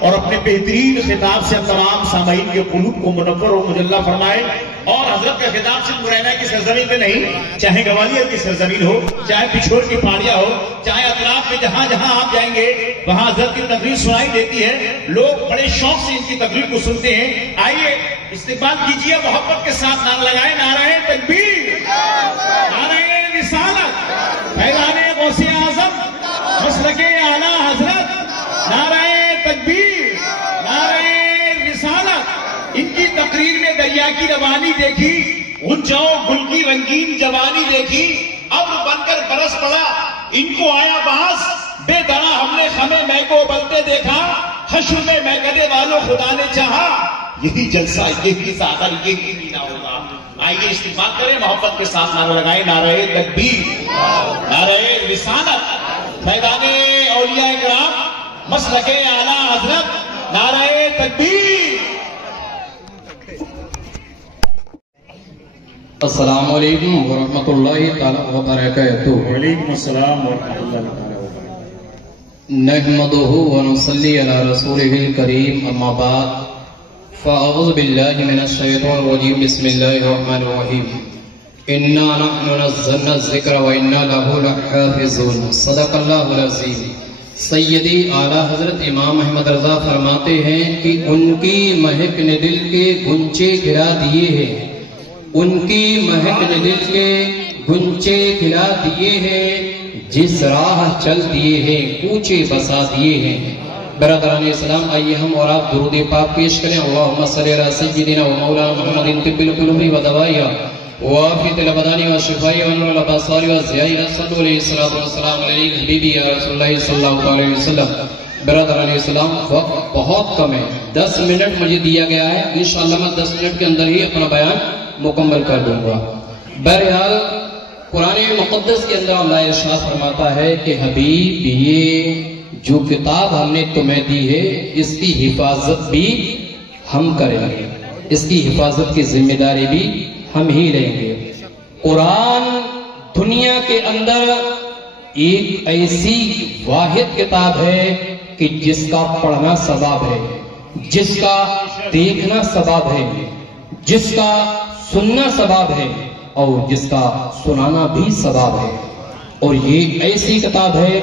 اور اپنے بہترین خطاب سے تمام سامعین کے قلوب کو منور و مجلہ فرمائے. اور حضرت کا خطاب صرف مرینا کی سرزمین میں نہیں، چاہے گوالیار کی سرزمین ہو، چاہے پچھوڑ کی پہاڑیاں ہو، چاہے اطراف میں جہاں جہاں آپ جائیں گے وہاں حضرت کی تقریر سنائی دیتی ہے. لوگ بڑے شوق سے ان کی تقریر کو سنتے ہیں. آئیے استقبال کیجیے، محبت کے ساتھ نعرہ لگائیں، نعرہ تکبیر، نعرہ رسالت، فیضان غوث اعظم، مسلک اعلیٰ حضرت، نعرہ تکبیر، نعرہ رسالت. ان کی تقریر میں دریا کی روانی دیکھی، غنچہ گل کی رنگین جوانی دیکھی، ابر بن کر برس پڑا ان کو آیا باس، بے درا ہم نے خمے میں کو ابلتے دیکھا، حشر میں میکدے والوں خدا نے چاہا. یہی جلسہ، یہی ساغر، یہی مینا ہوگا. آئیے استقبال کریں، محبت کے ساتھ نعرہ لگائیں، نعرہ تکبیر، نعرہ رسالت، فیضان اولیاء کرام، مسلک اعلیٰ حضرت، نعرہ تکبیر. السلام علیکم ورحمۃ اللہ تعالی وبرکاتہ. وعلیکم السلام ورحمۃ اللہ وبرکاتہ. نحمده ونصلی علی رسولہ الکریم، اما بعد فاعوذ باللہ من الشیطان الرجیم، بسم اللہ الرحمن الرحیم. انا نحن نزلنا الذکر وانا له لحافظون. صدق اللہ العظیم. سیدی اعلیٰ حضرت امام احمد رضا فرماتے ہیں کہ ان کی مہک نے دل کے گنچے گرا دیے ہیں، ان کی مہک نے دل کے گنچے کھلا دیے ہیں، جس راہ چل دیے ہیں کوچے بسا دیے ہیں. برادران اسلام، آئیے ہم اور آپ درود پاک پیش کریں. اللہم صلی علی سیدنا و مولانا محمد طب القلوب و دوائیہ وعافیت الابدان و شفائی و نور الابصار و ضیائی. صلو علیہ الصلوۃ والسلام علیہ حبیبی یا رسول اللہ صلی اللہ علیہ وسلم. برادران اسلام، وقت بہت کم ہے، 10 منٹ مجھے دیا گیا ہے. انشاءاللہ میں 10 منٹ کے اندر ہی اپنا بیان مکمل کر دوں گا. بہرحال قرآن مقدس کے اندر اللہ ارشاد فرماتا ہے کہ حبیب، یہ جو کتاب ہم نے تمہیں دی ہے اس کی حفاظت بھی ہم کریں گے، اس کی حفاظت کی ذمہ داری بھی ہم ہی لیں گے. قرآن دنیا کے اندر ایک ایسی واحد کتاب ہے کہ جس کا پڑھنا ثواب ہے، جس کا دیکھنا ثواب ہے، جس کا سننا ثواب ہے اور جس کا سنانا بھی ثواب ہے. اور یہ ایسی کتاب ہے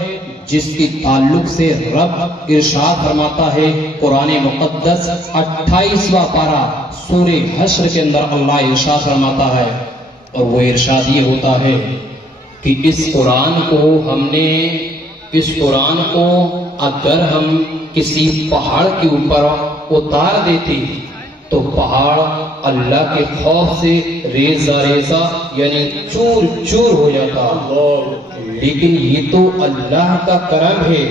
جس کی تعلق سے رب ارشاد فرماتا ہے قرآن مقدس 28واں پارہ سورہ حشر کے اندر اللہ ارشاد فرماتا ہے، اور وہ ارشاد یہ ہوتا ہے کہ اس قرآن کو اگر ہم کسی پہاڑ کے اوپر اتار دیتے تو پہاڑ اللہ کے خوف سے ریزہ ریزہ یعنی چور چور ہو جاتا. لیکن یہ تو اللہ کا کرم ہے،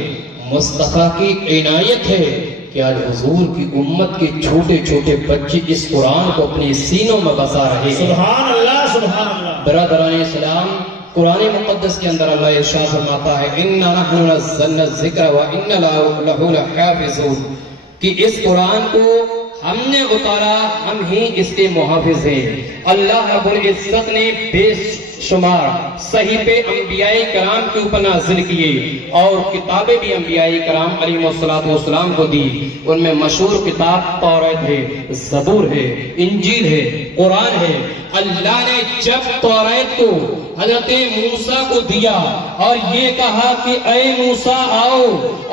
مصطفیٰ کی عنایت ہے کہ آج حضور کی امت کے چھوٹے چھوٹے بچے اس قرآن کو اپنے سینوں میں بسا رہے ہیں. سبحان اللہ، سبحان اللہ. برادران اسلام، قرآن مقدس کے اندر اللہ ارشاد فرماتا ہے اِنَّا نَحْنُ نَزَّلْنَا الذِّكْرَ وَإِنَّا لَهُ لَحَافِظُونَ، کہ اس قرآن کو ہم نے اتارا، ہم ہی اس کے محافظ ہیں. اللہ رب العزت نے بے شمار صحیفے انبیاء کرام کے اوپر نازل کیے اور کتابیں بھی انبیاء کرام علیہ السلام کو دی. ان میں مشہور کتاب توریت ہے، زبور ہے، انجیل ہے، قرآن ہے. اللہ نے جب توریت کو حضرت موسیٰ کو دیا اور یہ کہا کہ اے موسیٰ آؤ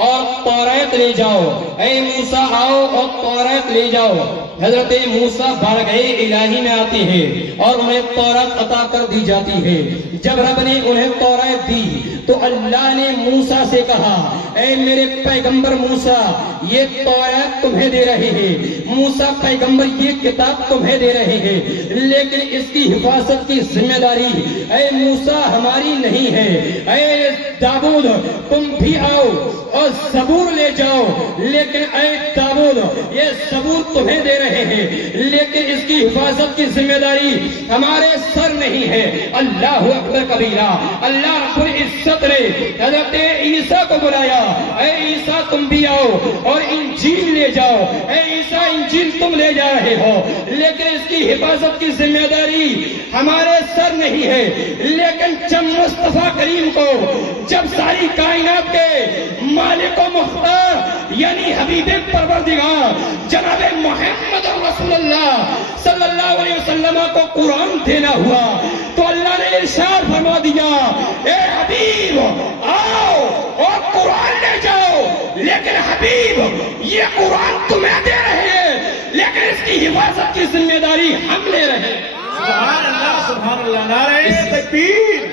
اور توریت لے جاؤ، اے موسیٰ آؤ اور توریت لے جاؤ، حضرت موسیٰ بارگاہ الہی میں آتے ہیں اور انہیں توریت عطا کر دی جاتی ہے. جب رب نے انہیں توریت دی تو اللہ نے موسیٰ سے کہا اے میرے پیغمبر موسیٰ، یہ توریت تمہیں دے رہے ہیں، موسیٰ پیغمبر یہ کتاب تمہیں دے رہے ہیں، لیکن اس کی حفاظت کی ذمہ داری اے موسیٰ ہماری نہیں ہے. اے داؤد تم بھی آؤ اور زبور لے جاؤ، لیکن اے داؤد یہ زبور تمہیں دے رہے ہیں، لیکن اس کی حفاظت کی ذمہ داری ہمارے سر نہیں ہے. اللہ اکبر کبیرہ. اللہ رب العزت نے حضرت عیسیٰ کو بلایا، اے عیسیٰ تم بھی آؤ اور انجیل لے لے جاؤ، اے عیسیٰ انجیل تم لے جا رہے ہو، لیکن اس کی حفاظت کی ذمہ داری ہمارے سر نہیں ہے۔ لیکن جب مصطفیٰ کریم کو، جب ساری کائنات کے مالک و مختار یعنی حبیب پروردگار جناب محمد رسول اللہ صلی اللہ علیہ وسلم کو قرآن دینا ہوا تو اللہ نے ارشاد فرما دیا، اے حبیب آؤ اور قرآن لے جاؤ، لیکن حبیب یہ قرآن تمہیں دے رہے ہیں، لیکن اس کی حفاظت کی ذمہ داری ہم لے رہے ہیں۔ سبحان اللہ، سبحان اللہ، نعرہ تکبیر،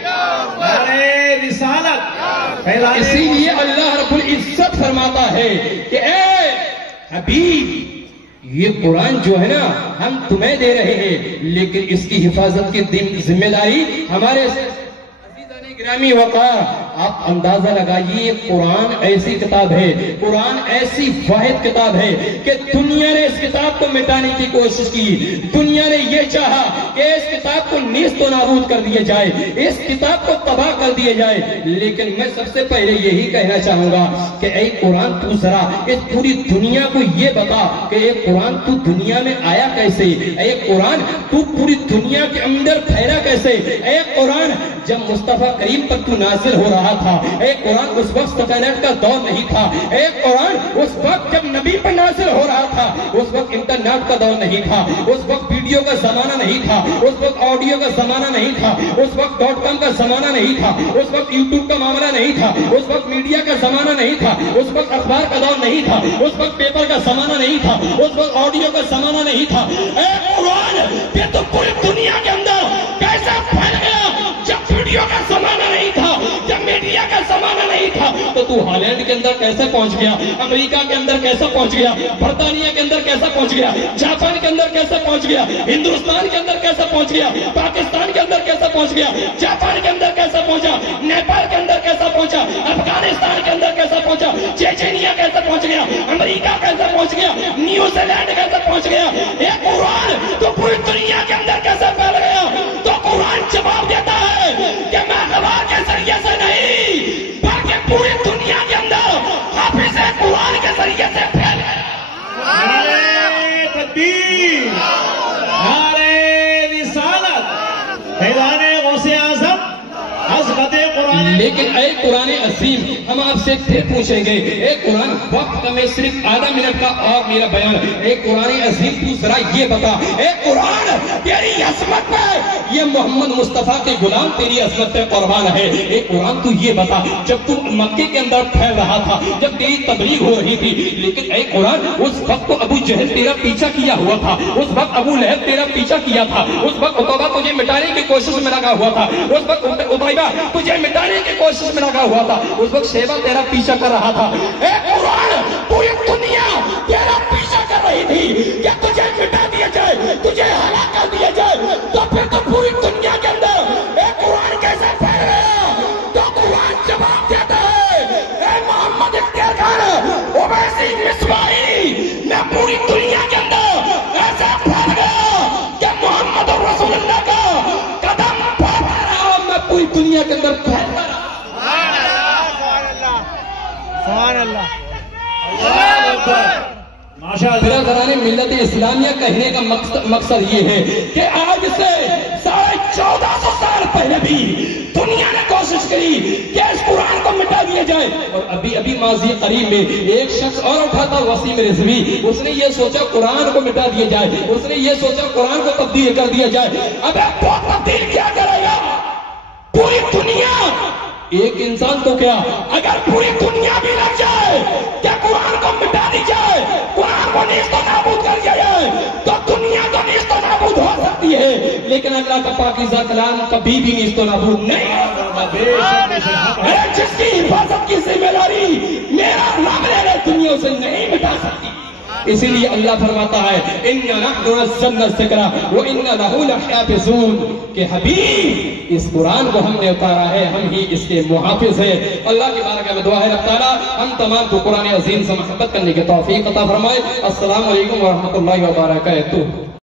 نعرہ رسالت۔ اسی لیے اللہ رب العزت فرماتا ہے کہ اے حبیب یہ قرآن جو ہے نا ہم تمہیں دے رہے ہیں، لیکن اس کی حفاظت کی ذمہ داری ہمارے عزیزان گرامی وقار۔ آپ اندازہ لگائیے، یہ قرآن ایسی کتاب ہے، قرآن ایسی واحد کتاب ہے کہ دنیا نے اس کتاب کو مٹانے کی کوشش کی، دنیا نے یہ چاہا کہ اس کتاب کو نیست و نابود کر دیا جائے، اس کتاب کو تباہ کر دیا جائے، لیکن میں سب سے پہلے یہی کہنا چاہوں گا کہ اے قرآن تو ذرا اس پوری دنیا کو یہ بتا کہ اے قرآن تو دنیا میں آیا کیسے، اے قرآن تو پوری دنیا کے اندر پھیلا کیسے، اے قرآن جب مصطفیٰ کریم پر تو نازل ہو رہا تھا، اے قرآن اس وقت سیٹلائٹ کا دور نہیں تھا، اے قرآن اس وقت جب نبی پر نازل ہو رہا تھا اس وقت انٹرنیٹ کا دور نہیں تھا، اس وقت ویڈیو کا زمانہ نہیں تھا، اس وقت آڈیو کا زمانہ نہیں تھا، اس وقت .com کا زمانہ نہیں تھا، اس وقت یوٹیوب کا معاملہ نہیں تھا، اس وقت میڈیا کا زمانہ نہیں تھا، اس وقت اخبار کا دور نہیں تھا، اس وقت پیپر کا زمانہ نہیں تھا، اس وقت آڈیو کا زمانہ نہیں تھا۔ اے قرآن یہ تو پوری دنیا کے اندر کیسے پھیل گیا؟ جب ویڈیو کا زمانہ نہیں تھا، جب میڈیا کا زمانہ نہیں تھا تو ہالینڈ کے اندر کیسے پہنچ گیا، امریکہ کے اندر کیسے پہنچ گیا، برطانیہ کے اندر کیسے پہنچ گیا، جاپان کے اندر کیسے پہنچ گیا، ہندوستان کے اندر کیسے پہنچ گیا، پاکستان کے اندر کیسے پہنچ گیا، جاپان کے اندر کیسے پہنچا، نیپال کے اندر کیسے پہنچا، افغانستان کے اندر کیسے پہنچا، چیچینیا کیسے پہنچ گیا، امریکہ کیسے پہنچ گیا، نیوزی لینڈ کیسے پہنچ گیا، یہ قرآن تو پوری دنیا کے اندر کیسے پھیل گیا؟ تو قرآن جواب دیتا ہے کہ میں اخبار کے ذریعے سے نہیں بلکہ پوری دنیا کے اندر حافظ قرآن کے ذریعے سے پھیل گیا۔ نعرہ تکبیر، نعرہ رسالت، اعلان غوث اعظم، عظمت قرآن۔ لیکن اے قرآن عظیم ہم آپ سے پھر پوچھیں گے، اے قرآن وقت کا میں صرف آدھا منٹ کا اور میرا بیان، اے قرآن عظیم تو ذرا یہ بتا، اے قرآن تیری عظمت پہ یہ محمد مصطفیٰ کے غلام تیری عظمت پہ قربان ہے، اے قرآن تو یہ بتا جب تو مکے کے اندر پھیل رہا تھا، جب تیری تبلیغ ہو رہی تھی، لیکن اے قرآن اس وقت تو ابو جہل تیرا پیچھا کیا ہوا تھا، اس وقت ابو لہب تیرا پیچھا کیا تھا، اس وقت عتبہ تجھے مٹانے کی کوشش میں لگا ہوا تھا، اس وقت عتیبہ تجھے مٹانے کی کوشش میں لگا ہوا تھا، اس وقت شیبہ تیرا پیچھا کر رہا تھا۔ اے قرآن پوری دنیا تیرا پیچھا کر رہی تھی کہ تجھے مٹا دیا جائے، تجھے ہلاک کر دیا جائے، تو پھر تو پوری دنیا کے اندر اے قرآن کیسے پھیل گیا؟ تو قرآن جواب دیتا ہے، اے محمد اختیار خان اویسی مصباحی، میں پوری دنیا کے اندر ایسے پھیل گیا کہ محمد رسول اللہ کا قدم پھیل رہا، میں پوری دنیا کے اندر پھیل رہا۔ سبحان اللہ، اللہ اکبر، ماشاءاللہ۔ برادران ملت اسلامیہ کہنے کا مقصد یہ ہے کہ آج سے 1450 سال پہلے بھی دنیا نے کوشش کری کہ اس قرآن کو مٹا دیا جائے، اور ابھی ماضی قریب میں ایک شخص اور اٹھا تھا، وسیم رضوی، اس نے یہ سوچا قرآن کو مٹا دیا جائے، اس نے یہ سوچا قرآن کو تبدیل کر دیا جائے۔ اب وہ تبدیل کیا کرے گا؟ پوری دنیا، ایک انسان تو کیا اگر پوری دنیا بھی لگ جائے کیا قرآن کو مٹا دی جائے، قرآن کو نیست و نابود کر دیا جائے، تو دنیا تو نیست و نابود ہو سکتی ہے، لیکن اللہ کا پاکیزہ کلام کبھی بھی نیست و نابود نہیں ہوگا۔ جس کی حفاظت کی ذمہ داری میرا رب لے لے، دنیا اسے نہیں مٹا سکتی۔ اسی لیے اللہ فرماتا ہے اِنَّا نَحْنُ نَزَّلْنَا الذِّكْرَ وَإِنَّا لَهُ لَحَافِظُونَ، کہ حبیب اس قرآن کو ہم نے اتارا ہے، ہم ہی اس کے محافظ ہیں۔ اللہ کی بارگاہ میں دعا ہے رب تعالیٰ ہم تمام کو قرآن عظیم سے محبت کرنے کی توفیق عطا فرمائے۔ السلام علیکم ورحمۃ اللہ وبرکاتہ۔